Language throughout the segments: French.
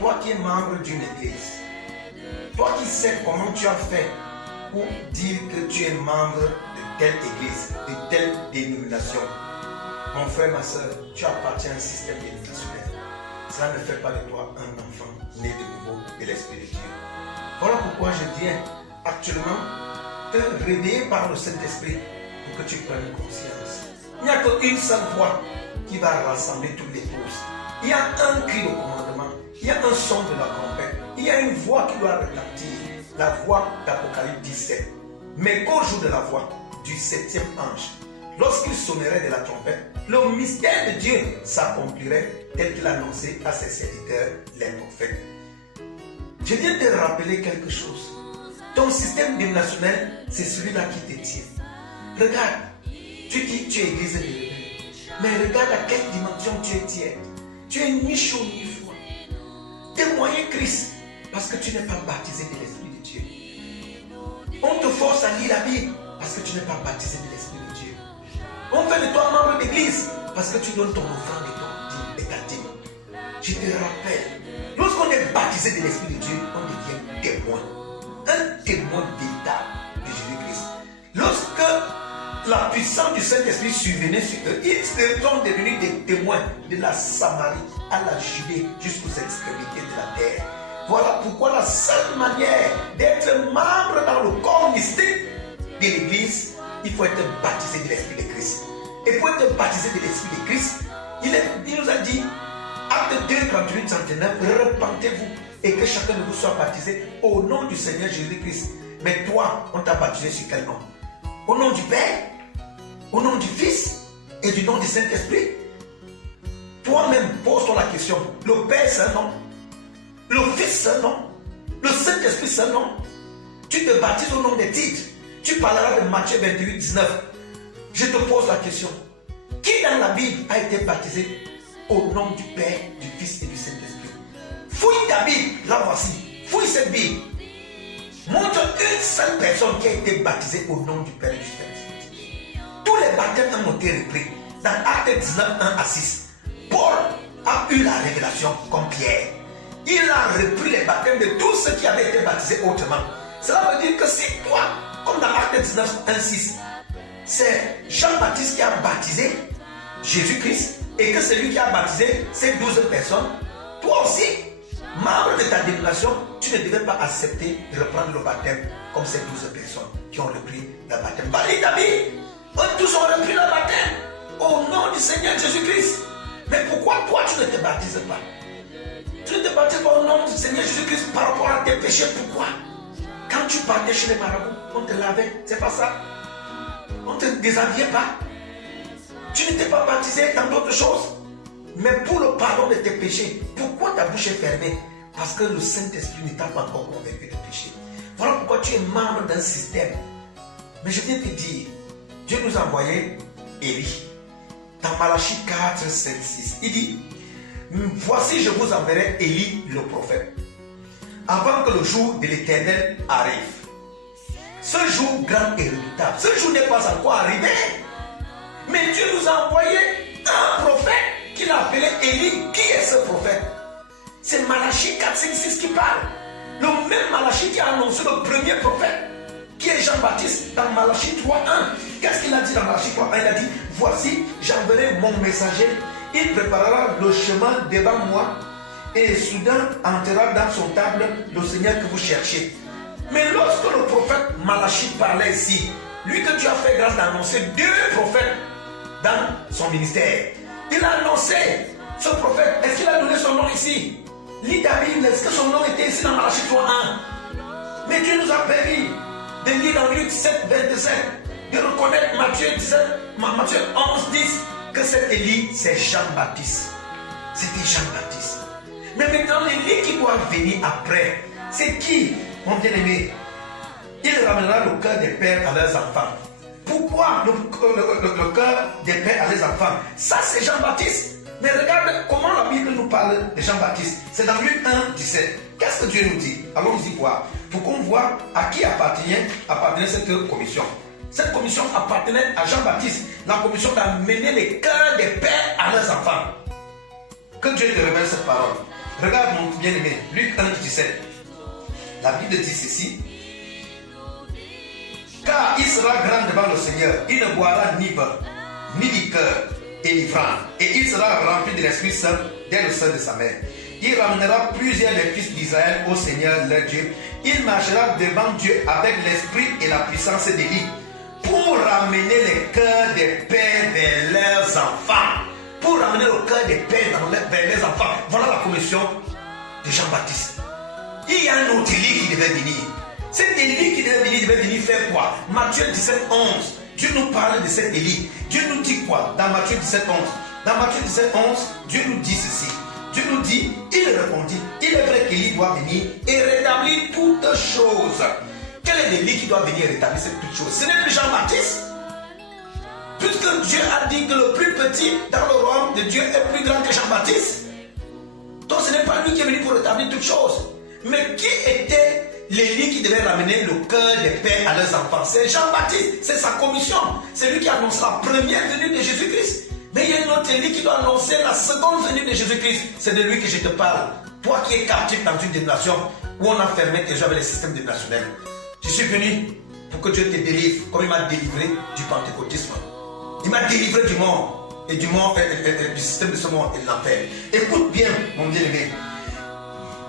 toi qui es membre d'une église, toi qui sais comment tu as fait pour dire que tu es membre de telle église, de telle dénomination, mon frère, ma soeur, tu appartiens à un système dénominationnel. Cela ne fait pas de toi un enfant né de nouveau de l'Esprit de Dieu. Voilà pourquoi je viens actuellement te réveiller par le Saint-Esprit pour que tu prennes conscience. Il n'y a qu'une seule voix qui va rassembler toutes les causes. Il y a un cri de commandement, il y a un son de la trompette, il y a une voix qui doit retentir, la voix d'Apocalypse 17. Mais qu'au jour de la voix du 7e ange, lorsqu'il sonnerait de la trompette, le mystère de Dieu s'accomplirait tel qu'il a annoncé à ses serviteurs, les prophètes. Je viens te rappeler quelque chose. Ton système dénominationnel, c'est celui-là qui te tient. Regarde, tu dis tu es église de Dieu, mais regarde à quelle dimension tu es tiède. Tu es ni chaud ni froid. Témoigne Christ parce que tu n'es pas baptisé de l'Esprit de Dieu. On te force à lire la Bible parce que tu n'es pas baptisé de l'Esprit de Dieu. On fait de toi membre d'église parce que tu donnes ton offrande et ta dîme. Je te rappelle, lorsqu'on est baptisé de l'Esprit de Dieu, on devient témoin. Un témoin véritable de Jésus-Christ. Lorsque la puissance du Saint-Esprit survenait sur eux, ils sont devenus des témoins de la Samarie à la Judée jusqu'aux extrémités de la terre. Voilà pourquoi la seule manière d'être membre dans le corps mystique de l'Église, il faut être baptisé de l'Esprit de Christ. Et pour être baptisé de l'Esprit de Christ, il nous a dit, acte 2, 38, 39, repentez-vous et que chacun de vous soit baptisé au nom du Seigneur Jésus-Christ. Mais toi, on t'a baptisé sur quel nom? Au nom du Père, au nom du Fils et du nom du Saint-Esprit. Toi-même, pose-toi la question. Le Père, c'est un nom. Le Fils, c'est un nom. Le Saint-Esprit, c'est un nom. Tu te baptises au nom des titres. Tu parleras de Matthieu 28, 19. Je te pose la question. Qui dans la Bible a été baptisé au nom du Père, du Fils et du Saint-Esprit? Fouille ta Bible, la voici. Fouille cette Bible. Montre une seule personne qui a été baptisée au nom du Père et du Saint-Esprit. Tous les baptêmes ont été repris. Dans Actes 19, 1 à 6, Paul a eu la révélation comme Pierre. Il a repris les baptêmes de tous ceux qui avaient été baptisés autrement. Cela veut dire que si toi, comme dans Actes 19, 1, 6, c'est Jean-Baptiste qui a baptisé Jésus-Christ et que c'est lui qui a baptisé ces 12 personnes, toi aussi, membre de ta dénomination, tu ne devais pas accepter de reprendre le baptême comme ces 12 personnes qui ont repris le baptême. Valide ta vie. Eux tous ont repris le baptême au nom du Seigneur Jésus-Christ. Mais pourquoi toi tu ne te baptises pas? Tu ne te baptises pas au nom du Seigneur Jésus-Christ par rapport à tes péchés. Pourquoi? Quand tu partais chez les marabouts, on te lavait. C'est pas ça. On ne te déshabillait pas. Tu n'étais pas baptisé dans d'autres choses. Mais pour le pardon de tes péchés, pourquoi ta bouche est fermée? Parce que le Saint-Esprit ne t'a pas encore convaincu de péché. Voilà pourquoi tu es membre d'un système. Mais je viens te dire, Dieu nous a envoyé Élie. Dans Malachie 4, 5, 6, il dit, voici je vous enverrai Élie le prophète, avant que le jour de l'Éternel arrive. Ce jour grand et redoutable, ce jour n'est pas encore arrivé. Mais Dieu nous a envoyé un prophète qu'il a appelé Élie. Qui est ce prophète? C'est Malachie 4, 5, 6 qui parle. Le même Malachie qui a annoncé le premier prophète, qui est Jean-Baptiste, dans Malachie 3, 1. Qu'est-ce qu'il a dit dans Malachie 3, 1? Il a dit, voici, j'enverrai mon messager, il préparera le chemin devant moi, et soudain entrera dans son table le Seigneur que vous cherchez. Mais lorsque le prophète Malachie parlait ici, lui que Dieu a fait grâce d'annoncer 2 prophètes dans son ministère, il a annoncé ce prophète. Est-ce qu'il a donné son nom ici? Lis ta Bible, est-ce que son nom était ici dans Malachie 3, 1? Mais Dieu nous a permis de lire dans Luc 7, 27, de reconnaître Matthieu 11, 10, que cet Élie, c'est Jean-Baptiste. C'était Jean-Baptiste. Mais maintenant, l'Élie qui doit venir après, c'est qui, mon bien-aimé? Il ramènera le cœur des pères à leurs enfants. Pourquoi le cœur des pères à leurs enfants? Ça, c'est Jean-Baptiste. Mais regarde comment la Bible nous parle de Jean-Baptiste. C'est dans Luc 1, 17. Qu'est-ce que Dieu nous dit? Allons-y voir. Pour qu'on voit à qui appartenait cette commission. Cette commission appartenait à Jean-Baptiste. La commission d'amener les cœurs des pères à leurs enfants. Que Dieu te révèle cette parole. Regarde mon bien-aimé, Luc 1,17. La Bible dit ceci. Car il sera grand devant le Seigneur, il ne boira ni vin, ni liqueur et ni franc, et il sera rempli de l'Esprit Saint dès le sein de sa mère. Il ramènera plusieurs des fils d'Israël au Seigneur leur Dieu. Il marchera devant Dieu avec l'esprit et la puissance d'Élie pour ramener les cœurs des pères vers leurs enfants. Pour ramener le cœur des pères vers leurs enfants. Voilà la commission de Jean-Baptiste. Il y a un autre Élie qui devait venir. Cet Élie qui devait venir faire quoi? Matthieu 17, 11. Dieu nous parle de cet Élie. Dieu nous dit quoi dans Matthieu 17, 11? Dans Matthieu 17, 11, Dieu nous dit ceci. Dieu nous dit, il répondit, il est vrai qu'Élie doit venir et rétablir toutes choses. Quel est l'Élie qui doit venir rétablir toutes choses? Ce n'est plus Jean-Baptiste. Puisque Dieu a dit que le plus petit dans le royaume de Dieu est plus grand que Jean-Baptiste. Donc ce n'est pas lui qui est venu pour rétablir toutes choses. Mais qui était l'Élie qui devait ramener le cœur des pères à leurs enfants? C'est Jean-Baptiste, c'est sa commission. C'est lui qui annonce la première venue de Jésus-Christ. Mais il y a une autre Élie qui doit annoncer la seconde venue de Jésus-Christ. C'est de lui que je te parle. Toi qui es captif dans une dénomination où on a fermé tes yeux avec les systèmes dénominationnels. Je suis venu pour que Dieu te délivre comme il m'a délivré du pentecôtisme. Il m'a délivré du monde et du monde et du système de ce monde et de l'enfer. Écoute bien, mon bien-aimé.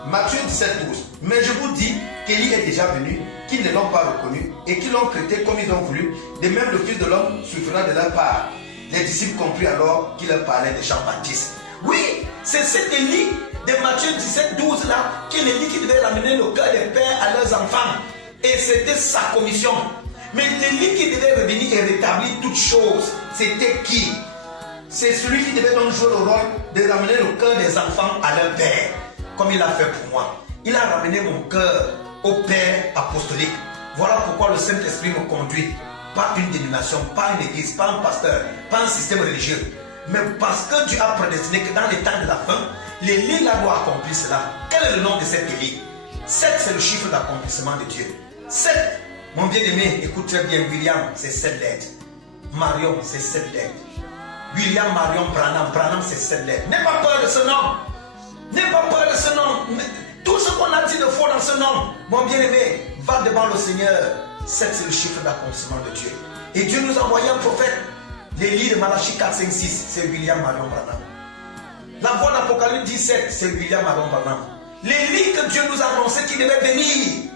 Matthieu 17, 12. Mais je vous dis qu'Élie est déjà venu, qu'ils ne l'ont pas reconnu et qu'ils l'ont traité comme ils ont voulu. De même, le Fils de l'homme souffrira de leur part. Les disciples comprirent alors qu'il leur parlait de Jean-Baptiste. Oui, c'est cet Élie de Matthieu 17, 12 là, qui est l'Élie qui devait ramener le cœur des pères à leurs enfants. Et c'était sa commission. Mais l'Élie qui devait revenir et rétablir toutes choses, c'était qui? C'est celui qui devait donc jouer le rôle de ramener le cœur des enfants à leur père, comme il a fait pour moi. Il a ramené mon cœur au Père apostolique. Voilà pourquoi le Saint-Esprit me conduit. Pas une dénomination, pas une église, pas un pasteur, pas un système religieux. Mais parce que Dieu a prédestiné que dans les temps de la fin, l'Élie là doit accomplir cela. Quel est le nom de cet Élie? 7, c'est le chiffre d'accomplissement de Dieu. 7, mon bien-aimé, écoute très bien, William, c'est 7 lettres. Marion, c'est 7 lettres. William, Marion, Branham, c'est 7 lettres. N'aie pas peur de ce nom. N'aie pas peur de ce nom. Tout ce qu'on a dit de faux dans ce nom, mon bien-aimé, va devant le Seigneur. 7, c'est le chiffre d'accomplissement de Dieu. Et Dieu nous a envoyé un prophète. L'Élie de Malachie 4, 5, 6, c'est William Marion Branham. La voix d'Apocalypse 17, c'est William Marion Branham. L'Élie que Dieu nous a annoncé qu'il devait venir.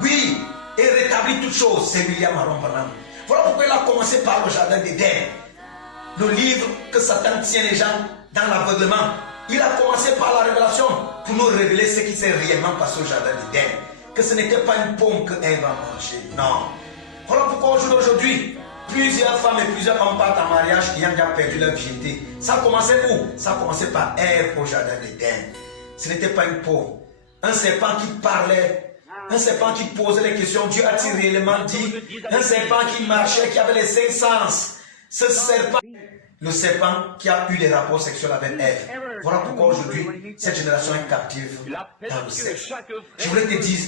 Oui, et rétablir toutes choses, c'est William Marion Branham. Voilà pourquoi il a commencé par le jardin d'Éden. Le livre que Satan tient les gens dans l'aveuglement. Il a commencé par la révélation pour nous révéler ce qui s'est réellement passé au jardin d'Éden. Que ce n'était pas une pomme que Ève a mangée. Non. Voilà pourquoi aujourd'hui, plusieurs femmes et plusieurs hommes partent en mariage ayant déjà perdu leur virginité. Ça a commencé où? Ça a commencé par Ève au jardin d'Éden. Ce n'était pas une pomme. Un serpent qui parlait. Un serpent qui posait les questions. Dieu a-t-il réellement dit? Un serpent qui marchait, qui avait les 5 sens. Ce serpent, le serpent qui a eu des rapports sexuels avec Ève. Voilà pourquoi aujourd'hui, cette génération est captive dans le sexe. Je voulais te dire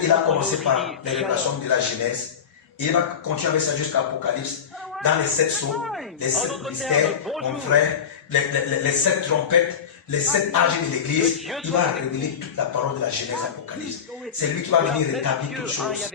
qu'il a commencé par les révélations de la Genèse. Et il va continuer avec ça jusqu'à l'Apocalypse. Dans les 7 sceaux, les 7 mystères, mon frère, les 7 trompettes, les 7 âges de l'Église, il va révéler toute la parole de la Genèse Apocalypse. C'est lui qui va venir rétablir toutes choses.